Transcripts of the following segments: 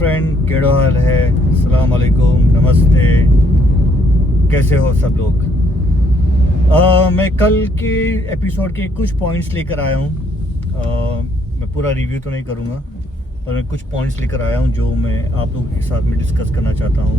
Friend, केड़ो हाल है? अस्सलाम वालेकुम, नमस्ते। कैसे हो सब लोग? मैं कल के एपिसोड के कुछ पॉइंट्स लेकर आया हूँ। मैं पूरा रिव्यू तो नहीं करूँगा, पर मैं कुछ पॉइंट्स लेकर आया हूँ जो मैं आप लोगों के साथ में डिस्कस करना चाहता हूँ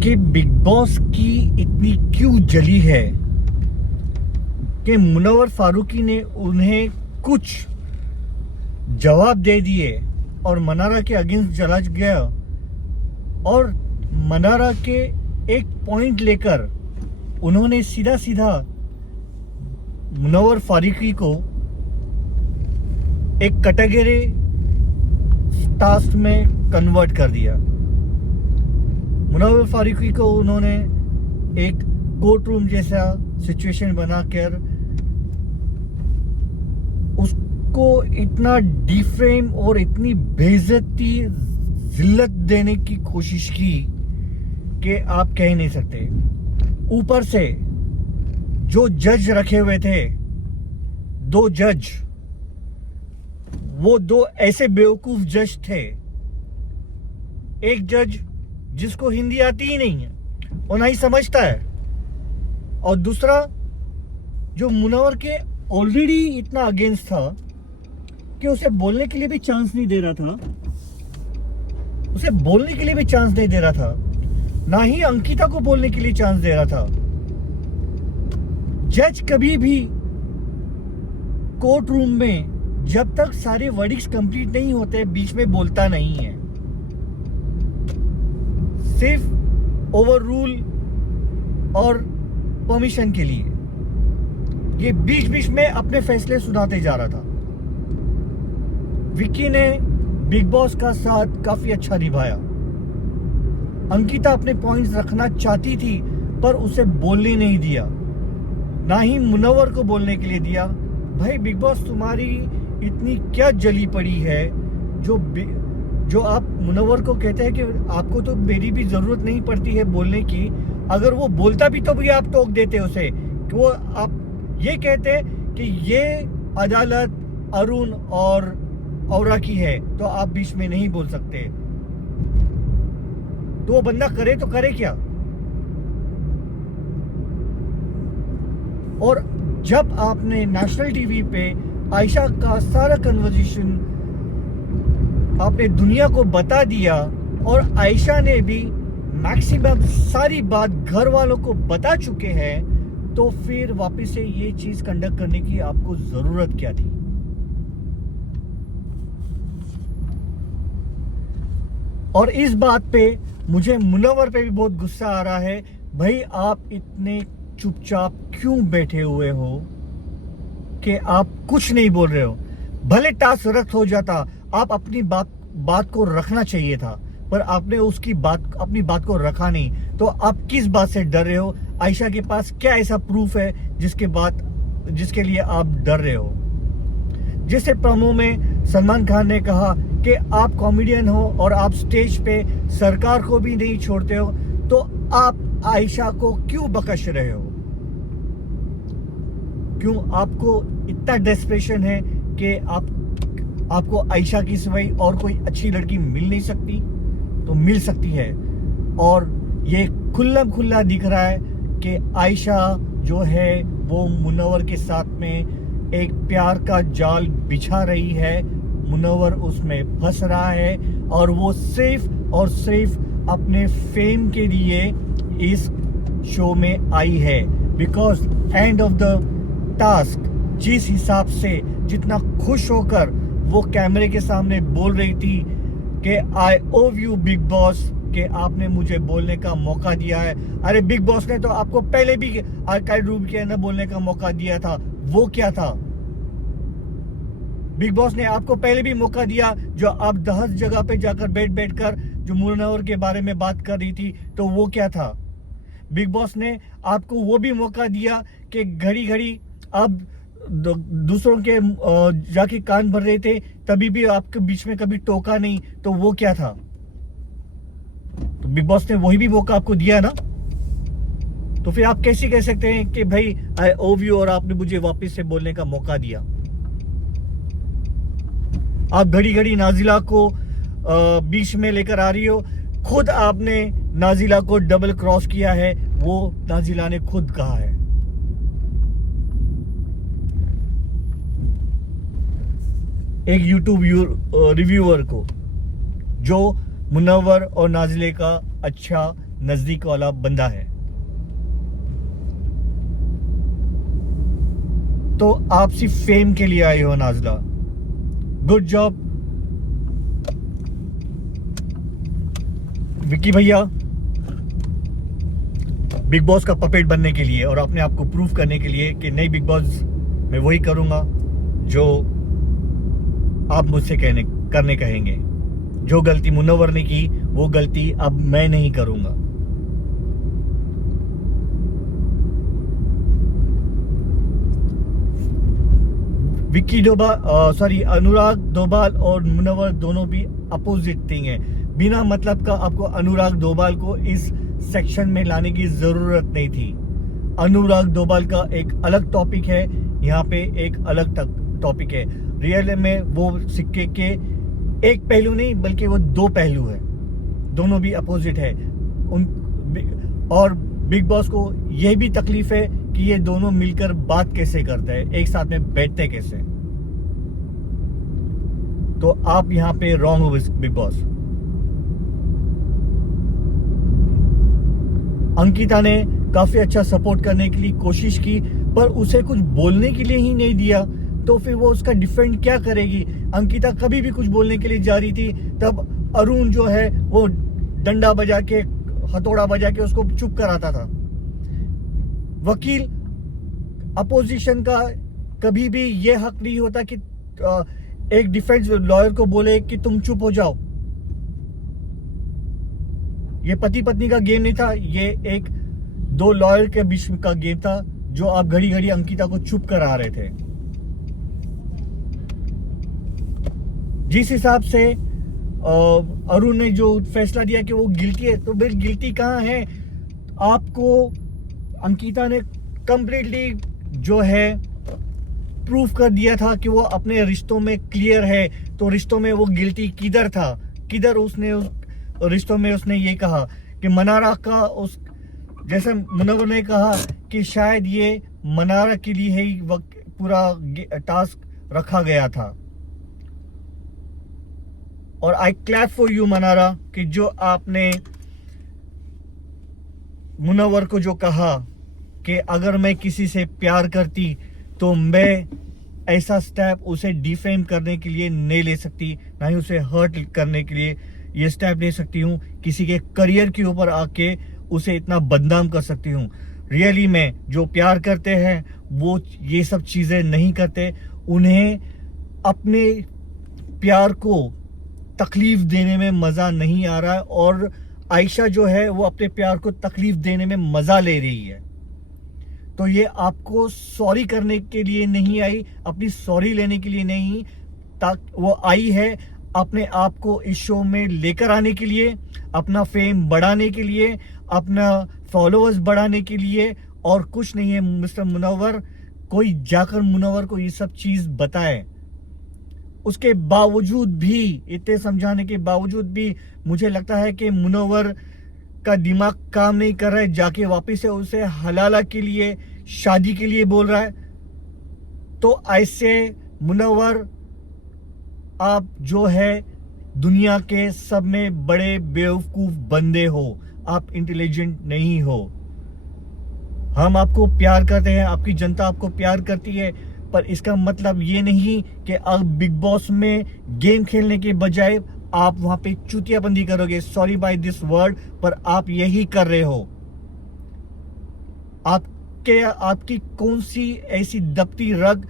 कि बिग बॉस की इतनी क्यों जली है कि मुनव्वर फारूकी ने उन्हें कुछ जवाब दे दिए और मनारा के अगेंस्ट चला गया और मनारा के एक पॉइंट लेकर उन्होंने सीधा सीधा मुनव्वर फारूकी को एक कैटेगरी टास्क में कन्वर्ट कर दिया। मुनव्वर फारूकी को उन्होंने एक कोर्ट रूम जैसा सिचुएशन बनाकर उसको इतना डिफेम और इतनी बेइज्जती जिल्लत देने की कोशिश की कि आप कह नहीं सकते। ऊपर से जो जज रखे हुए थे, दो जज, वो दो ऐसे बेवकूफ जज थे। एक जज जिसको हिंदी आती ही नहीं है और ना ही समझता है, और दूसरा जो मुनव्वर के ऑलरेडी इतना अगेंस्ट था कि उसे बोलने के लिए भी चांस नहीं दे रहा था, उसे बोलने के लिए भी चांस नहीं दे रहा था, ना ही अंकिता को बोलने के लिए चांस दे रहा था। जज कभी भी कोर्ट रूम में जब तक सारे वर्डिक्स कंप्लीट नहीं होते बीच में बोलता नहीं है, सिर्फ ओवर रूल और परमिशन के लिए। ये बीच बीच में अपने फैसले सुनाते जा रहा था। विक्की ने बिग बॉस का साथ काफी अच्छा निभाया। अंकिता अपने पॉइंट्स रखना चाहती थी पर उसे बोलने नहीं दिया, ना ही मुनव्वर को बोलने के लिए दिया। भाई बिग बॉस, तुम्हारी इतनी क्या जली पड़ी है जो आप मुनव्वर को कहते हैं कि आपको तो मेरी भी जरूरत नहीं पड़ती है बोलने की। अगर वो बोलता भी तो भी आप टोक देते उसे कि वो आप ये कहते कि ये अदालत अरुण और औरा की है तो आप बीच में नहीं बोल सकते। तो वो बंदा करे तो करे क्या? और जब आपने नेशनल टीवी पे आयशा का सारा कन्वर्सेशन आपने दुनिया को बता दिया और आयशा ने भी मैक्सिमम सारी बात घर वालों को बता चुके हैं, तो फिर वापस से ये चीज कंडक्ट करने की आपको जरूरत क्या थी? और इस बात पे मुझे मुनव्वर पे भी बहुत गुस्सा आ रहा है। भाई आप इतने चुपचाप क्यों बैठे हुए हो कि आप कुछ नहीं बोल रहे हो? भले टास्क रद्द हो जाता, आप अपनी बात को रखना चाहिए था, पर आपने अपनी बात को रखा नहीं। तो आप किस बात से डर रहे हो? आयशा के पास क्या ऐसा प्रूफ है जिसके लिए आप डर रहे हो? जैसे प्रोमो में सलमान खान ने कहा कि आप कॉमेडियन हो और आप स्टेज पे सरकार को भी नहीं छोड़ते हो, तो आप आयशा को क्यों बकश रहे हो? क्यों आपको इतना डेस्परेशन है कि आपको आयशा की सिवाय और कोई अच्छी लड़की मिल नहीं सकती? तो मिल सकती है। और ये खुल्लम खुल्ला दिख रहा है कि आयशा जो है वो मुनव्वर के साथ में एक प्यार का जाल बिछा रही है। मुनव्वर उसमें फंस रहा है और वो सिर्फ और सिर्फ अपने फेम के लिए इस शो में आई है। Because end of the task जिस हिसाब से जितना खुश होकर वो कैमरे के सामने बोल रही थी कि आई ओव यू बिग बॉस, कि आपने मुझे बोलने का मौका दिया है। अरे बिग बॉस ने तो आपको पहले भी आर्काइव रूम के अंदर बोलने का मौका दिया था। वो क्या था? बिग बॉस ने आपको पहले भी मौका दिया, जो आप 10 जगह पे जाकर बैठ कर जो मुनव्वर के बारे में बात कर रही थी, तो वो क्या था? बिग बॉस ने आपको वो भी मौका दिया कि घड़ी घड़ी आप दूसरों के जाके कान भर रहे थे, तभी भी आपके बीच में कभी टोका नहीं, तो वो क्या था? तो बिग बॉस ने वही भी मौका आपको दिया ना। तो फिर आप कैसे कह सकते हैं कि भाई आई ओव यू और आपने मुझे वापस से बोलने का मौका दिया? आप घड़ी घड़ी नाजिला को बीच में लेकर आ रही हो। खुद आपने नाजिला को डबल क्रॉस किया है, वो नाजिला ने खुद कहा है। एक यूट्यूब रिव्यूअर को, जो मुनव्वर और नाजिले का अच्छा नजदीक वाला बंदा है। तो आप सिर्फ फेम के लिए आए हो नाजिला, गुड जॉब विक्की भैया, बिग बॉस का पपेट बनने के लिए और अपने आप को प्रूव करने के लिए कि नहीं, बिग बॉस मैं वही करूंगा जो आप मुझसे करने कहेंगे। जो गलती मुनव्वर ने की वो गलती अब मैं नहीं करूंगा। विक्की डोभाल अनुराग डोभाल और मुनव्वर दोनों भी अपोजिट थिंग है। बिना मतलब का आपको अनुराग डोभाल को इस सेक्शन में लाने की जरूरत नहीं थी। अनुराग डोभाल का एक अलग टॉपिक है, यहाँ पे एक अलग टॉपिक है। रियल में वो सिक्के के एक पहलू नहीं बल्कि वो दो पहलू है, दोनों भी अपोजिट है। और बिग बॉस को यह भी तकलीफ है कि ये दोनों मिलकर बात कैसे करते हैं, एक साथ में बैठते कैसे। तो आप यहाँ पे रॉन्ग हो बिग बॉस। अंकिता ने काफी अच्छा सपोर्ट करने के लिए कोशिश की, पर उसे कुछ बोलने के लिए ही नहीं दिया, तो फिर वो उसका डिफेंड क्या करेगी। अंकिता कभी भी कुछ बोलने के लिए जा रही थी, तब अरुण जो है वो डंडा बजा के, हथौड़ा बजा के उसको चुप कराता था। वकील अपोजिशन का कभी भी ये हक नहीं होता कि एक डिफेंस लॉयर को बोले कि तुम चुप हो जाओ। ये पति पत्नी का गेम नहीं था, ये एक दो लॉयर के बीच का गेम था, जो आप घड़ी घड़ी अंकिता को चुप करा रहे थे। जिस हिसाब से अरुण ने जो फैसला दिया कि वो गिल्टी है, तो फिर गिल्टी कहाँ है। आपको अंकिता ने कंप्लीटली जो है प्रूफ कर दिया था कि वो अपने रिश्तों में क्लियर है, तो रिश्तों में वो गिल्टी किधर था, किधर उसने रिश्तों में उसने ये कहा कि मनारा का उस, जैसे मुनव्वर ने कहा कि शायद ये मनारा के लिए ही पूरा टास्क रखा गया था। और आई क्लैप फॉर यू मनारा कि जो आपने मुनव्वर को जो कहा कि अगर मैं किसी से प्यार करती तो मैं ऐसा स्टेप उसे डिफेम करने के लिए नहीं ले सकती, ना ही उसे हर्ट करने के लिए ये स्टेप ले सकती हूँ, किसी के करियर के ऊपर आके उसे इतना बदनाम कर सकती हूँ। रियली में जो प्यार करते हैं वो ये सब चीजें नहीं करते। उन्हें अपने प्यार को तकलीफ देने में मजा नहीं आ रहा है, और आयशा जो है वो अपने प्यार को तकलीफ देने में मजा ले रही है। तो ये आपको सॉरी करने के लिए नहीं आई, अपनी सॉरी लेने के लिए नहीं, वो आई है अपने आप को इस शो में लेकर आने के लिए, अपना फेम बढ़ाने के लिए, अपना फॉलोअर्स बढ़ाने के लिए, और कुछ नहीं है। मिस्टर मुनव्वर, कोई जाकर मुनव्वर को ये सब चीज बताए। उसके बावजूद भी, इतने समझाने के बावजूद भी मुझे लगता है कि मुनव्वर का दिमाग काम नहीं कर रहा है, जाके वापस से उसे हलाला के लिए, शादी के लिए बोल रहा है। तो ऐसे मुनव्वर, आप जो है दुनिया के सब में बड़े बेवकूफ बंदे हो, आप इंटेलिजेंट नहीं हो। हम आपको प्यार करते हैं, आपकी जनता आपको प्यार करती है, पर इसका मतलब ये नहीं कि अब बिग बॉस में गेम खेलने के बजाय आप वहां पे चूतियाबंदी करोगे। सॉरी बाय दिस वर्ड, पर आप यही कर रहे हो। आपकी कौन सी ऐसी दबती रग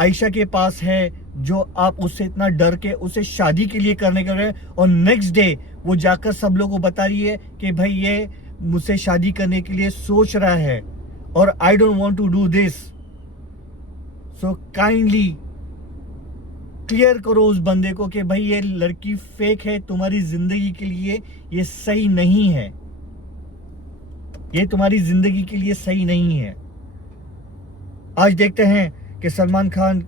आयशा के पास है जो आप उससे इतना डर के उसे शादी के लिए करने कर रहे हैं, और नेक्स्ट डे वो जाकर सब लोगों को बता रही है कि भाई ये मुझसे शादी करने के लिए सोच रहा है, और I don't want to do this. So kindly clear करो उस बंदे को कि भाई ये लड़की फेक है, तुम्हारी जिंदगी के लिए ये सही नहीं है, ये तुम्हारी जिंदगी के लिए सही नहीं है। आज देखते हैं कि सलमान खान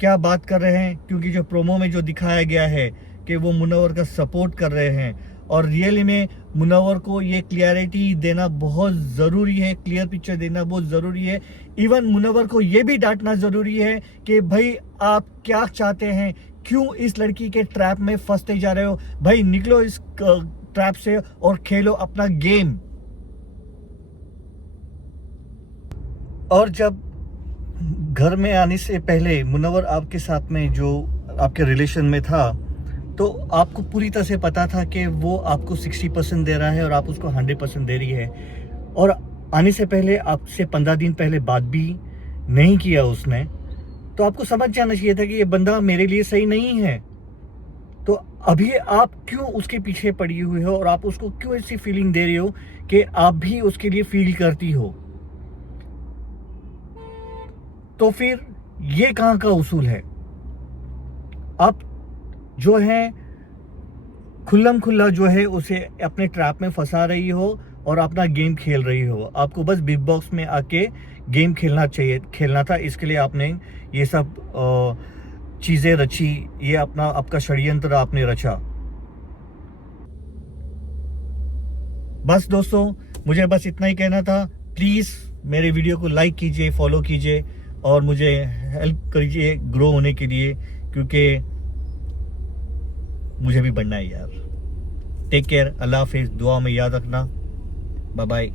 क्या बात कर रहे हैं, क्योंकि जो प्रोमो में जो दिखाया गया है कि वो मुनव्वर का सपोर्ट कर रहे हैं, और रियली में मुनव्वर को ये क्लियरिटी देना बहुत ज़रूरी है, क्लियर पिक्चर देना बहुत ज़रूरी है। इवन मुनव्वर को ये भी डांटना ज़रूरी है कि भाई आप क्या चाहते हैं, क्यों इस लड़की के ट्रैप में फंसते जा रहे हो, भाई निकलो इस ट्रैप से और खेलो अपना गेम। और जब घर में आने से पहले मुनव्वर आपके साथ में जो आपके रिलेशन में था, तो आपको पूरी तरह से पता था कि वो आपको 60% दे रहा है और आप उसको 100% दे रही है, और आने से पहले आपसे 15 दिन पहले बात भी नहीं किया उसने, तो आपको समझ जाना चाहिए था कि ये बंदा मेरे लिए सही नहीं है। तो अभी आप क्यों उसके पीछे पड़ी हुई हो और आप उसको क्यों ऐसी फीलिंग दे रही हो कि आप भी उसके लिए फील करती हो? तो फिर ये कहाँ का उसूल है? आप जो है खुल्लम खुल्ला जो है उसे अपने ट्रैप में फंसा रही हो और अपना गेम खेल रही हो। आपको बस बिग बॉक्स में आके गेम खेलना था, इसके लिए आपने ये सब चीज़ें रची, ये आपका षड्यंत्र आपने रचा। बस दोस्तों, मुझे बस इतना ही कहना था। प्लीज़ मेरे वीडियो को लाइक कीजिए, फॉलो कीजिए और मुझे हेल्प कीजिए ग्रो होने के लिए, क्योंकि मुझे भी बढ़ना है यार। टेक केयर, अल्लाह हाफिज़, दुआ में याद रखना, बाय बाय।